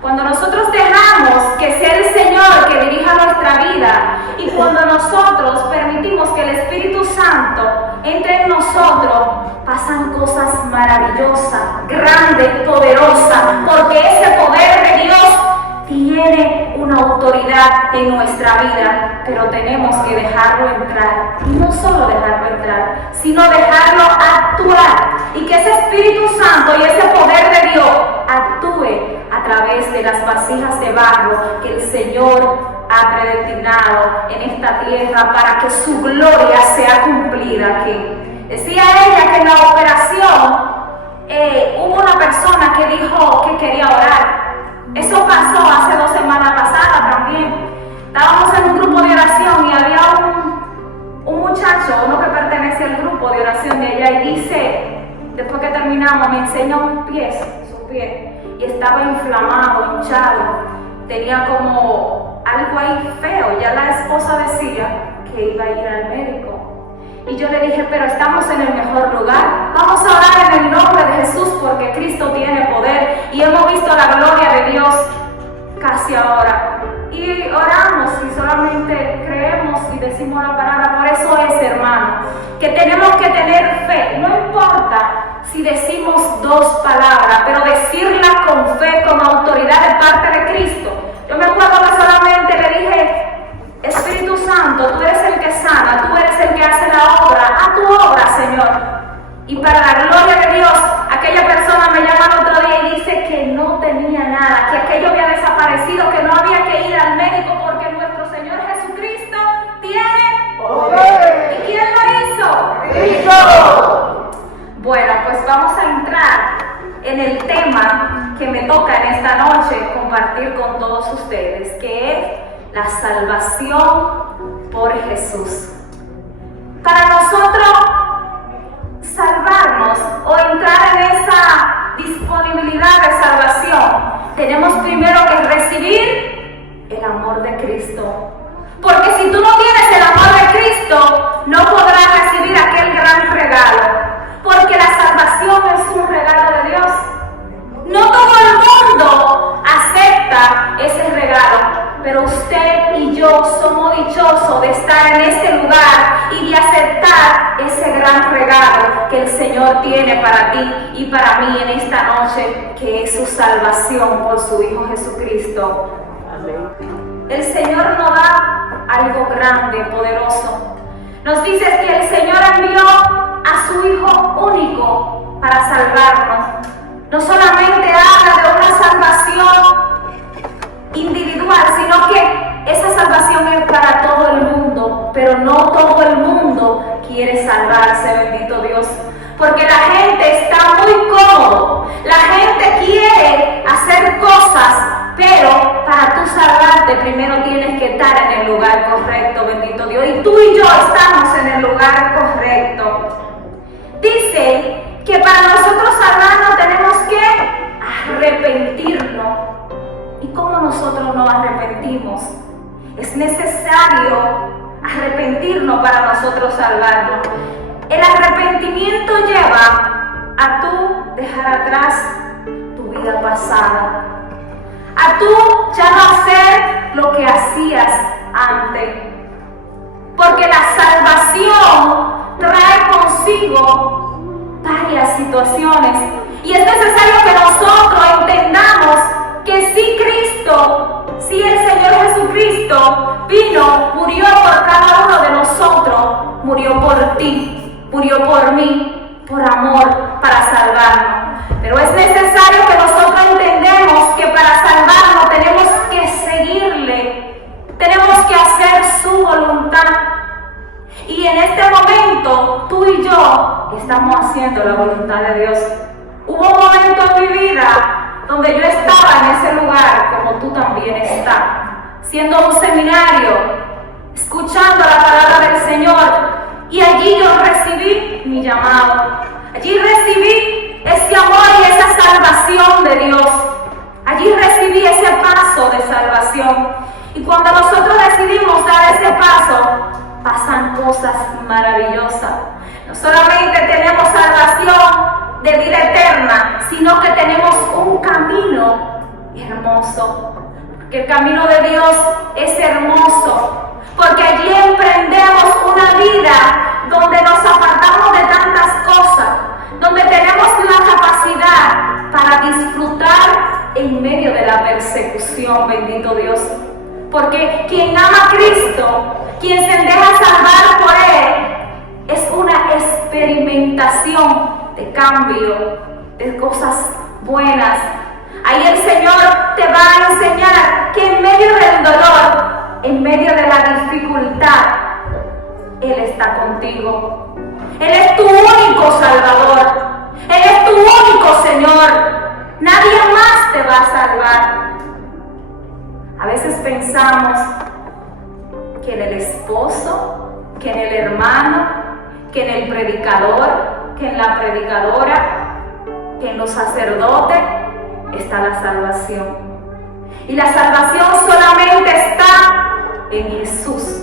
Cuando nosotros dejamos que sea el Señor que dirija nuestra vida y cuando nosotros permitimos que el Espíritu Santo entre en nosotros, pasan cosas maravillosas, grandes, poderosas, porque ese poder de Dios tiene una autoridad en nuestra vida, pero tenemos que dejarlo entrar. Y no solo dejarlo entrar, sino dejarlo actuar. Y que ese Espíritu Santo y ese poder de Dios actúe a través de las vasijas de barro que el Señor ha predestinado en esta tierra para que su gloria sea cumplida aquí. Decía ella que en la operación hubo una persona que dijo que quería orar. Eso pasó hace 2 semanas pasadas también. Estábamos en un grupo de oración y había un muchacho, uno que pertenece al grupo de oración de ella, y dice, después que terminamos, me enseña su pie, y estaba inflamado, hinchado, tenía como algo ahí feo. Ya la esposa decía que iba a ir al médico. Y yo le dije, pero estamos en el mejor lugar. Vamos a orar en el nombre de Jesús porque Cristo tiene poder y hemos visto la gloria de Dios casi ahora. Y oramos y solamente creemos y decimos la palabra. Por eso es, hermano, que tenemos que tener fe. No importa si decimos 2 palabras, pero decirlas con fe, con autoridad de parte de Cristo. Yo me acuerdo que solamente le dije, Espíritu Santo, tú eres el que sana, tú eres el que hace la obra, haz tu obra, Señor. Y para la gloria de Dios, aquella persona me llama el otro día y dice que no tenía nada, que aquello había desaparecido, que no había que ir al médico porque nuestro Señor Jesucristo tiene poder. ¿Y quién lo hizo? ¡Cristo! Bueno, pues vamos a entrar en el tema que me toca en esta noche compartir con todos ustedes, que es la salvación por Jesús. Para nosotros salvarnos o entrar en esa disponibilidad de salvación, tenemos primero que recibir el amor de Cristo. Porque si tú no tienes el amor de Cristo, no podrás recibir aquel gran regalo. Porque la salvación es un regalo de Dios. No todo el mundo acepta ese regalo. Pero usted y yo somos dichosos de estar en este lugar y de aceptar ese gran regalo que el Señor tiene para ti y para mí en esta noche, que es su salvación por su Hijo Jesucristo. Amén. El Señor nos da algo grande, poderoso. Nos dice que el Señor envió a su Hijo único para salvarnos. No solamente habla de una salvación individual, sino que esa salvación es para todo el mundo, pero no todo el mundo quiere salvarse, bendito Dios, porque la gente está muy cómodo, la gente quiere hacer cosas, pero para tú salvarte primero tienes que estar en el lugar correcto, bendito Dios, y tú y yo estamos en el lugar correcto. Dice que para nosotros salvarnos tenemos que arrepentirnos. ¿Y cómo nosotros nos arrepentimos? Es necesario arrepentirnos para nosotros salvarnos. El arrepentimiento lleva a tú dejar atrás tu vida pasada, a tú ya no hacer lo que hacías antes, porque la salvación trae consigo varias situaciones y es necesario que nosotros entendamos que si Cristo, si el Señor Jesucristo vino, murió por cada uno de nosotros, murió por ti, murió por mí, por amor, para salvarnos. Pero es necesario que nosotros entendamos que para salvarnos tenemos que seguirle, tenemos que hacer su voluntad. Y en este momento, tú y yo estamos haciendo la voluntad de Dios. Hubo un momento en mi vida donde yo estaba en ese lugar, como tú también estás, siendo un seminario, escuchando la palabra del Señor, y allí yo recibí mi llamado, allí recibí ese amor y esa salvación de Dios, allí recibí ese paso de salvación, y cuando nosotros decidimos dar ese paso, pasan cosas maravillosas. No solamente tenemos salvación de vida eterna, sino que tenemos un camino hermoso. Que el camino de Dios es hermoso. Porque allí emprendemos una vida donde nos apartamos de tantas cosas, donde tenemos la capacidad para disfrutar en medio de la persecución, bendito Dios. Porque quien ama a Cristo, quien se deja salvar por Él, es una experimentación de cambio, de cosas buenas. Ahí el Señor te va a enseñar que en medio del dolor, en medio de la dificultad, Él está contigo. Él es tu único Salvador. Él es tu único Señor. Nadie más te va a salvar. A veces pensamos que en el esposo, que en el hermano, que en el predicador, que en la predicadora, que en los sacerdotes está la salvación. Y la salvación solamente está en Jesús,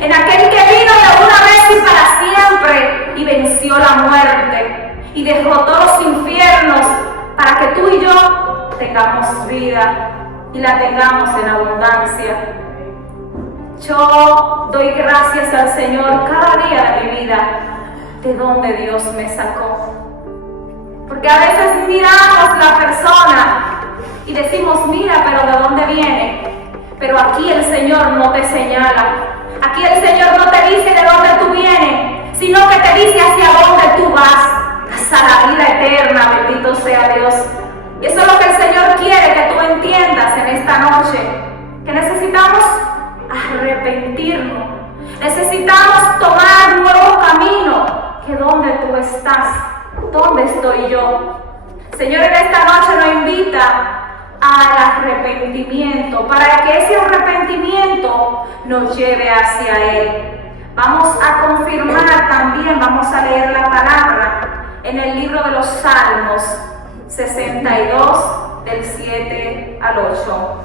en aquel que vino de una vez y para siempre y venció la muerte y derrotó los infiernos para que tú y yo tengamos vida y la tengamos en abundancia. Yo doy gracias al Señor cada día de mi vida de donde Dios me sacó. Porque a veces miramos la persona y decimos, mira, pero ¿de dónde viene? Pero aquí el Señor no te señala. Aquí el Señor no te dice de dónde tú vienes, sino que te dice hacia dónde tú vas, hasta la vida eterna, bendito sea Dios. Y eso es lo que el Señor quiere que tú entiendas en esta noche, que necesitamos arrepentirnos, necesitamos tomar un nuevo camino, que donde tú estás, ¿dónde estoy yo? Señor, en esta noche nos invita al arrepentimiento, para que ese arrepentimiento nos lleve hacia Él. Vamos a confirmar también, vamos a leer la palabra en el libro de los Salmos 62, del 7 al 8.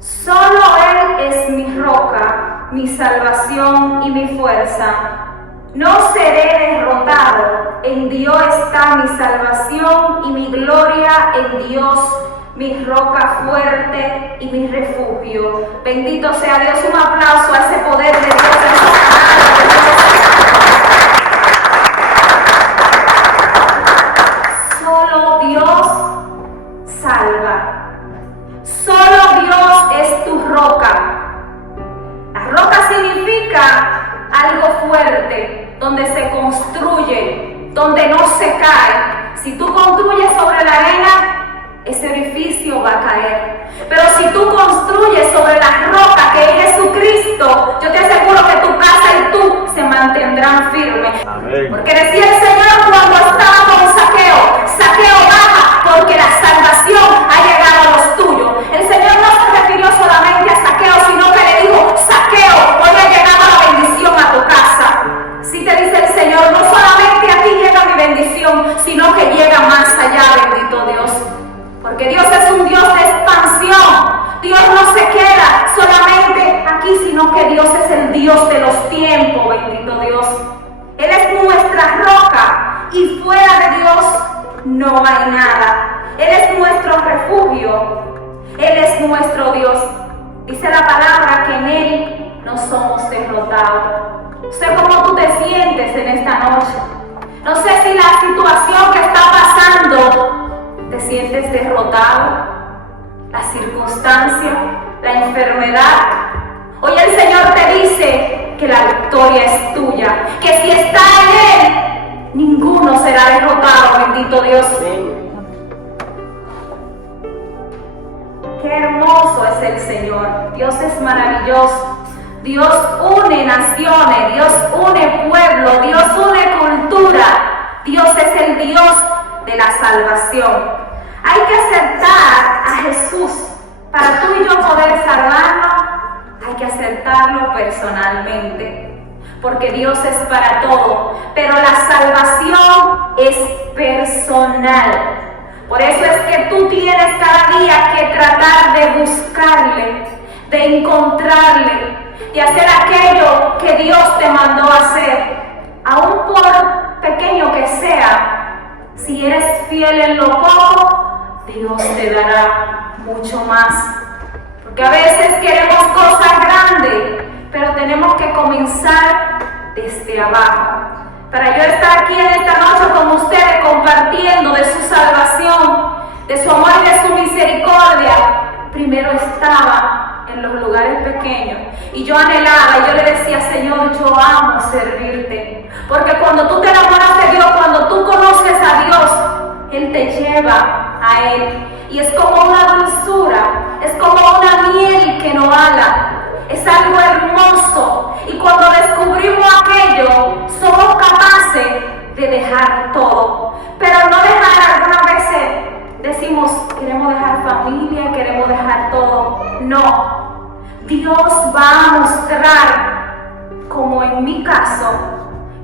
Solo Él es mi roca, mi salvación y mi fuerza. No seré derrotado. En Dios está mi salvación y mi gloria en Dios, mi roca fuerte y mi refugio. Bendito sea Dios. Un aplauso a ese poder de Dios. Solo Dios salva. Solo Dios es tu roca. La roca significa algo fuerte, donde se construye, donde no se cae. Si tú construyes sobre la arena, ese edificio va a caer. Pero si tú construyes sobre la roca que es Jesucristo, yo te aseguro que tu casa y tú se mantendrán firmes. Amén. Porque decía el Señor cuando estaba con Saqueo, Saqueo baja porque la salvación ha llegado a los tuyos. El Señor no se refirió solamente a Saqueo, sino que le dijo, Saqueo, hoy ha llegado la bendición a tu casa. Así te dice el Señor, no solamente a ti llega mi bendición, sino que llega más allá, bendito Dios. Porque Dios es un Dios de expansión. Dios no se queda solamente aquí, sino que Dios es el Dios de los tiempos, bendito Dios. Él es nuestra roca y fuera de Dios no hay nada. Él es nuestro refugio. Él es nuestro Dios. Dice la palabra que en Él no somos derrotados. No sé cómo tú te sientes en esta noche. No sé si la situación que está pasando te sientes derrotado, la circunstancia, la enfermedad. Hoy el Señor te dice que la victoria es tuya, que si está en Él, ninguno será derrotado, bendito Dios. Qué hermoso es el Señor. Dios es maravilloso. Dios une naciones, Dios une pueblo, Dios une cultura. Dios es el Dios de la salvación. Hay que aceptar a Jesús. Para tú y yo poder salvarnos, hay que aceptarlo personalmente. Porque Dios es para todo, pero la salvación es personal. Por eso es que tú tienes cada día que tratar de buscarle, de encontrarle, de hacer aquello que Dios te mandó a hacer, aun por pequeño que sea. Si eres fiel en lo poco, Dios te dará mucho más. Porque a veces queremos cosas grandes, pero tenemos que comenzar desde abajo. Para yo estar aquí en esta noche con ustedes compartiendo de su salvación, de su amor y de su misericordia, primero estaba en los lugares pequeños y yo anhelaba y yo le decía: Señor, yo amo servirte, porque cuando tú te enamoras de Dios, cuando tú conoces a Dios, Él te lleva a Él y es como una dulzura, es como una miel que no ala. Es algo hermoso, y cuando descubrimos aquello, somos capaces de dejar todo. Pero no dejar, algunas veces decimos: queremos dejar familia, queremos dejar todo. No, Dios va a mostrar, como en mi caso,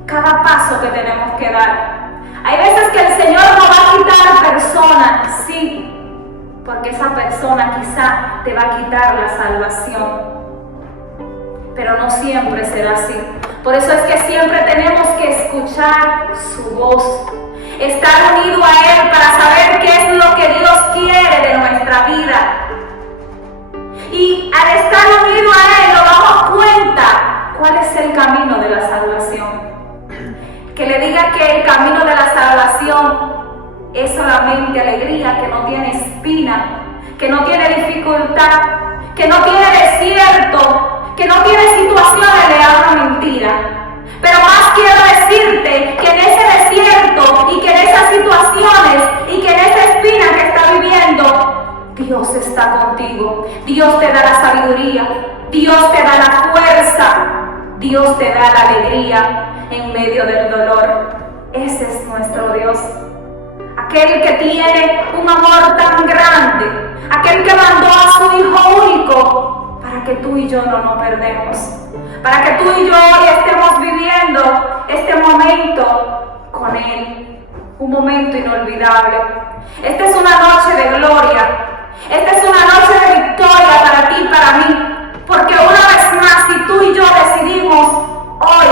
cada paso que tenemos que dar. Hay veces que el Señor nos va a quitar personas, sí, porque esa persona quizá te va a quitar la salvación. Pero no siempre será así. Por eso es que siempre tenemos que escuchar su voz, estar unido a Él para saber qué es lo que Dios quiere de nuestra vida. Y al estar unido a Él nos damos cuenta cuál es el camino de la salvación. Que le diga que el camino de la salvación es solamente alegría, que no tiene espina, que no tiene dificultad, que no tiene desierto, que no tiene situaciones de habla mentira. Pero más quiero decirte que en ese desierto y que en esas situaciones y que en esa espina que está viviendo, Dios está contigo. Dios te da la sabiduría, Dios te da la fuerza, Dios te da la alegría en medio del dolor. Ese es nuestro Dios. Aquel que tiene un amor tan grande, aquel que mandó a su Hijo único para que tú y yo no nos perdemos, para que tú y yo hoy estemos viviendo este momento con Él, un momento inolvidable. Esta es una noche de gloria, esta es una noche de victoria para ti y para mí, porque una vez más, si tú y yo decidimos hoy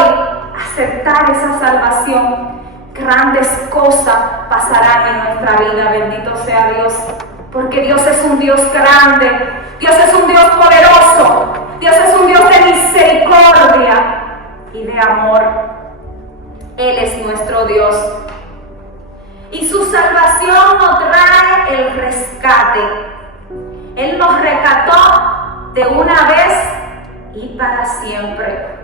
aceptar esa salvación, grandes cosas pasarán en nuestra vida. Bendito sea Dios, porque Dios es un Dios grande, Dios es un Dios poderoso, Dios es un Dios de misericordia y de amor. Él es nuestro Dios. Y su salvación nos trae el rescate. Él nos rescató de una vez y para siempre.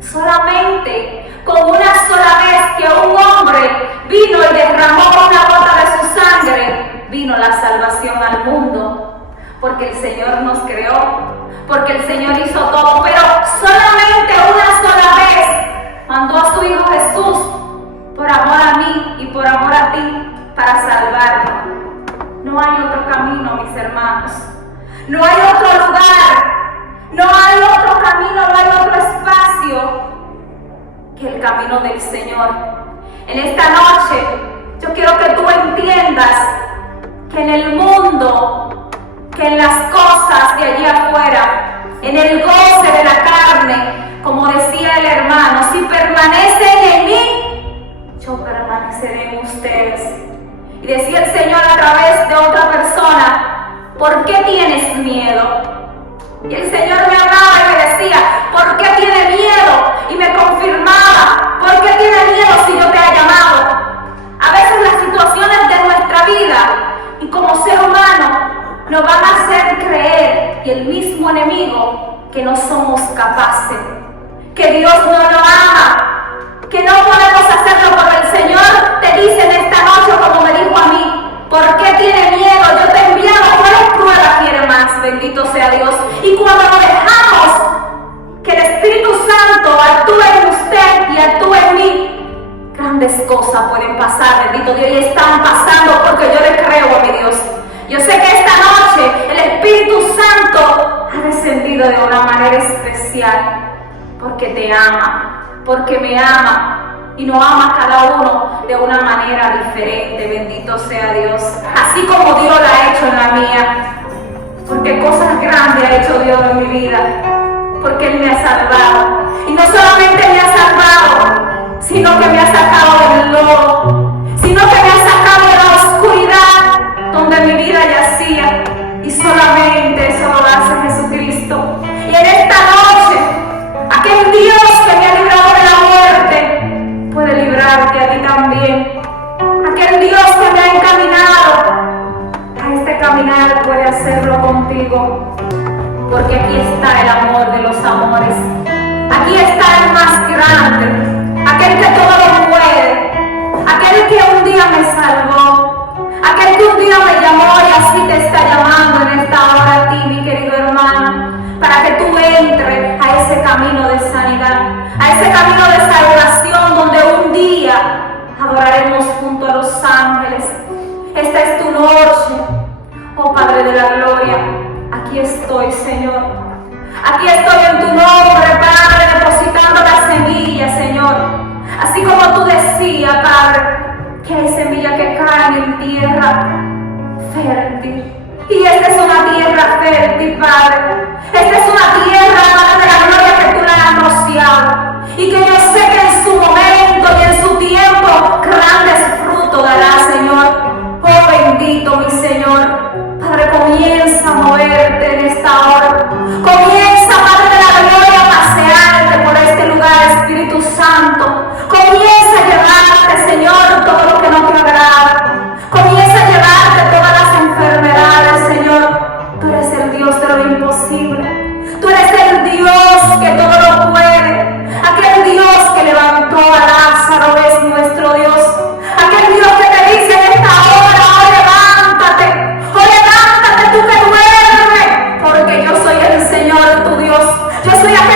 Solamente con una sola vez que un hombre vino y derramó una gota de su sangre, vino la salvación al mundo. Porque el Señor nos creó, porque el Señor hizo todo, pero solamente una sola vez mandó a su Hijo Jesús por amor a mí y por amor a ti para salvarnos. No hay otro camino, mis hermanos. No hay otro lugar, no hay otro camino, no hay otro espacio que el camino del Señor. En esta noche yo quiero que tú entiendas que en el mundo, que en las cosas de allí afuera, en el goce de la carne, como decía el hermano, si permanecen en mí, yo permaneceré en ustedes. Y decía el Señor a través de otra persona: ¿por qué tienes miedo? Y el Señor me hablaba y me decía: ¿por qué tienes miedo? Y me confirmaba: ¿por qué tienes miedo si yo te he llamado? A veces las situaciones de nuestra vida y como ser humano nos van a hacer creer, y el mismo enemigo, que no somos capaces, que Dios no nos ama, que no podemos hacerlo por el Señor. Te dice en esta noche, como me dijo a mí: ¿por qué tiene miedo? Yo te he enviado. ¿Cuál prueba quiere más? Bendito sea Dios. Y cuando nos dejamos que el Espíritu Santo actúe en usted y actúe en mí, grandes cosas pueden pasar, bendito Dios, y están pasando, porque yo le creo a mi Dios. Yo sé que esta noche el Espíritu Santo ha descendido de una manera especial, porque te ama, porque me ama, y nos ama a cada uno de una manera diferente. Bendito sea Dios, así como Dios lo ha hecho en la mía. porque cosas grandes ha hecho Dios en mi vida, porque Él me ha salvado. Y no solamente me ha salvado, sino que me ha sacado del lodo, sino que me ha sacado de la oscuridad donde mi vida yacía. Y solamente eso lo hace Jesucristo. Y en esta noche, aquel Dios que me ha librado de la muerte puede librarte a ti también. Aquel Dios que me ha encaminado a este caminar puede hacerlo contigo. Porque aquí está el amor de los amores. Aquí está el más grande, aquel que todo lo puede, aquel que un día me salvó, aquel que un día me llamó y así te está llamando en esta hora a ti, mi querido hermano, para que tú entres a ese camino de sanidad, a ese camino de salvación donde un día adoraremos junto a los ángeles. Esta es tu noche, oh Padre de la gloria. Aquí estoy, Señor. Aquí estoy en tu nombre, Padre, depositando la semilla, Señor. Así como tú decías, Padre, que hay semillas que caen en tierra fértil. Y esta es una tierra fértil, Padre. Esta es una tierra, Padre de la gloria, que tú la has rociado. Y que yo sé que en su momento y en su tiempo grandes frutos dará, Señor. Oh, bendito mi Señor. Padre, comienza a moverte en esta hora. Comienza, Padre de la gloria, a pasearte por este lugar, Espíritu Santo. Comienza a llevarte, Señor, todo lo que no te agrada. Comienza a llevarte todas las enfermedades, Señor. Tú eres el Dios de lo imposible. Tú eres el Dios que todo lo puede. Aquel Dios que levantó a Lázaro es nuestro Dios. Aquel Dios que te dice en esta hora: oh, levántate. Oh, levántate tú que duermes, porque yo soy el Señor tu Dios. Yo soy aquel